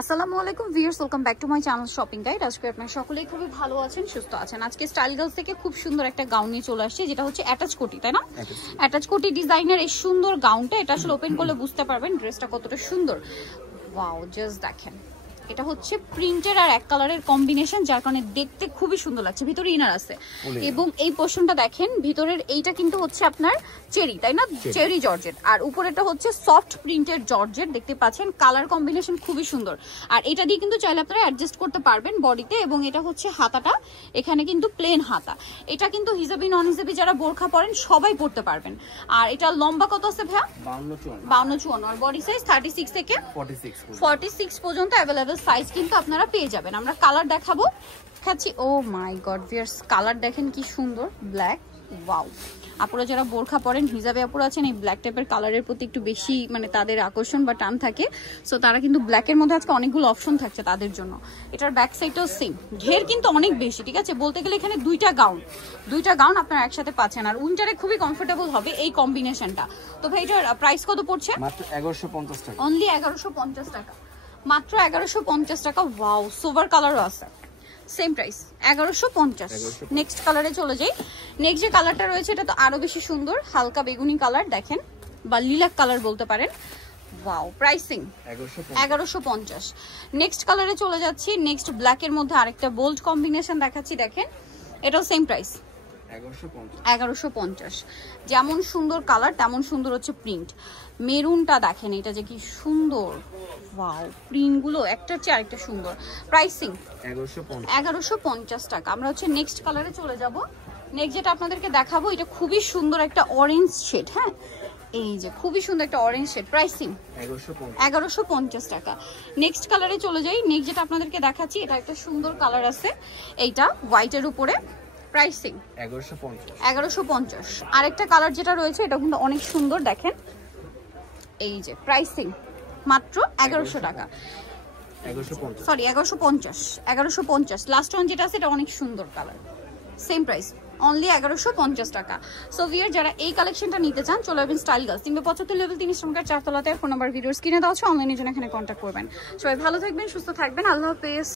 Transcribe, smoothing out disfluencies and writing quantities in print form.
আসসালামু আলাইকুম viewers, welcome back to my channel shopping guide. আজকে আপনারা সকলেই খুবই ভালো আছেন, সুস্থ আছেন। আজকে স্টাইল গার্লস থেকে খুব সুন্দর একটা গাউন নিয়ে চলে আসছে, যেটা হচ্ছে অ্যাটাচ কোটি, তাই না? অ্যাটাচ কোটি ডিজাইনের এই সুন্দর গাউনটা, এটা আসলে ওপেন করলে বুঝতে পারবেন ড্রেসটা কতটা সুন্দর। ওয়াও, জাস্ট দেখেন, এটা হচ্ছে প্রিন্টের আর এক কালারের কম্বিনেশন, যার কারণে দেখতে খুবই সুন্দর লাগছে। ভিতরে ইনার আছে এবং এই পোর্শনটা দেখেন, ভিতরের এইটা কিন্তু হচ্ছে আপনার চেরি, তাই না? চেরি জর্জেট, আর উপরেটা হচ্ছে সফট প্রিন্টের জর্জেট। দেখতে পাচ্ছেন কালার কম্বিনেশন খুবই সুন্দর। আর এটা দিয়ে কিন্তু চাইলে আপনারা অ্যাডজাস্ট করতে পারবেন বডিতে। এবং এটা হচ্ছে হাতাটা, এখানে কিন্তু প্লেন হাতা। এটা কিন্তু হিজাবি নন হিজাবি যারা বোরখা পরেন সবাই পরতে পারবেন। আর এটা লম্বা কত আছে ভাইয়া? 52-54। আর বডি সাইজ 36 থেকে 46 পর্যন্ত অ্যাভেলেবল সাইজ কিন্তু আপনারা পেয়ে যাবেন। আমরা কালার দেখাবো, ও মাই গড ভিউয়ার্স, কালার দেখেন কি সুন্দর, ব্ল্যাক। ওয়াও, আপনারা যারা বোরখা পরেন, হিজাবে আপুরা আছেন, এই ব্ল্যাক টাইপের কালারের প্রতি একটু বেশি মানে তাদের আকর্ষণ বা টান থাকে, সো তারা কিন্তু ব্ল্যাকের মধ্যে আজকে অনেকগুলো অপশন থাকছে তাদের জন্য। এটার ব্যাক সাইডটাও সেম, ঘের কিন্তু অনেক বেশি, ঠিক আছে? বলতে গেলে এখানে দুইটা গাউন আপনারা একসাথে পাচ্ছেন। আর উইন্টারে খুবই কমফোর্টেবল হবে এই কম্বিনেশনটা। তো ভাই এটার প্রাইস কত পড়ছে? মাত্র 1150 টাকা, অনলি 1150 টাকা, মাত্র 1150 টাকা। ওয়াও, সিলভার কালারও আছে, সেম প্রাইস 1150। নেক্সট কালারে চলে যাই। নেক্সট যে কালারটা রয়েছে এটা তো আরো বেশি সুন্দর, হালকা বেগুনি কালার দেখেন, বা লিলাক কালার বলতে পারেন। Wow, pricing 1150। নেক্সট কালারে চলে যাচ্ছি। নেক্সট ব্ল্যাকের মধ্যে আরেকটা বোল্ড কম্বিনেশন দেখাচ্ছি, দেখেন এটাও সেম প্রাইস 1150। যেমন সুন্দর কালার তেমন সুন্দর হচ্ছে প্রিন্ট। মেরুনটা দেখেন, এটা যে কি সুন্দর। ওয়াও, প্রিন্টগুলো একটার চেয়ে আরেকটা সুন্দর। প্রাইসিং 1150 টাকা। আমরা হচ্ছে নেক্সট কালারে চলে যাব। নেক্সট যেটা আপনাদেরকে দেখাবো, এটা খুবই সুন্দর একটা অরেঞ্জ শেড। হ্যাঁ, এই যে খুবই সুন্দর একটা অরেঞ্জ শেড। প্রাইসিং 1150 টাকা। নেক্সট কালারে চলে যাই। নেক্সট যেটা আপনাদেরকে দেখাচ্ছি, এটা একটা সুন্দর কালার আছে, এইটা হোয়াইটের উপরে। প্রাইসিং 1150। আরেকটা কালার যেটা রয়েছে এটা কিন্তু অনেক সুন্দর, দেখেন এই যে। প্রাইসিং মাত্র 1100 টাকা, সরি 1150। লাস্ট ওয়ান যেটা আছে এটা অনেক সুন্দর কালার, সেম প্রাইস অনলি 1150 টাকা। সো ভিউয়ার, যারা এই কালেকশনটা নিতে চান চলে আসবেন স্টাইল গার্লস, 375 লেভেল 3 শ্রমকার 4 তলাতে। ফোন নাম্বার ভিডিওস কিনে দেওয়া আছে, অনলাইনে জন্য এখানে কন্ট্যাক্ট করবেন। সবাই ভালো থাকবেন, সুস্থ থাকবেন, আল্লাহ হাফেজ।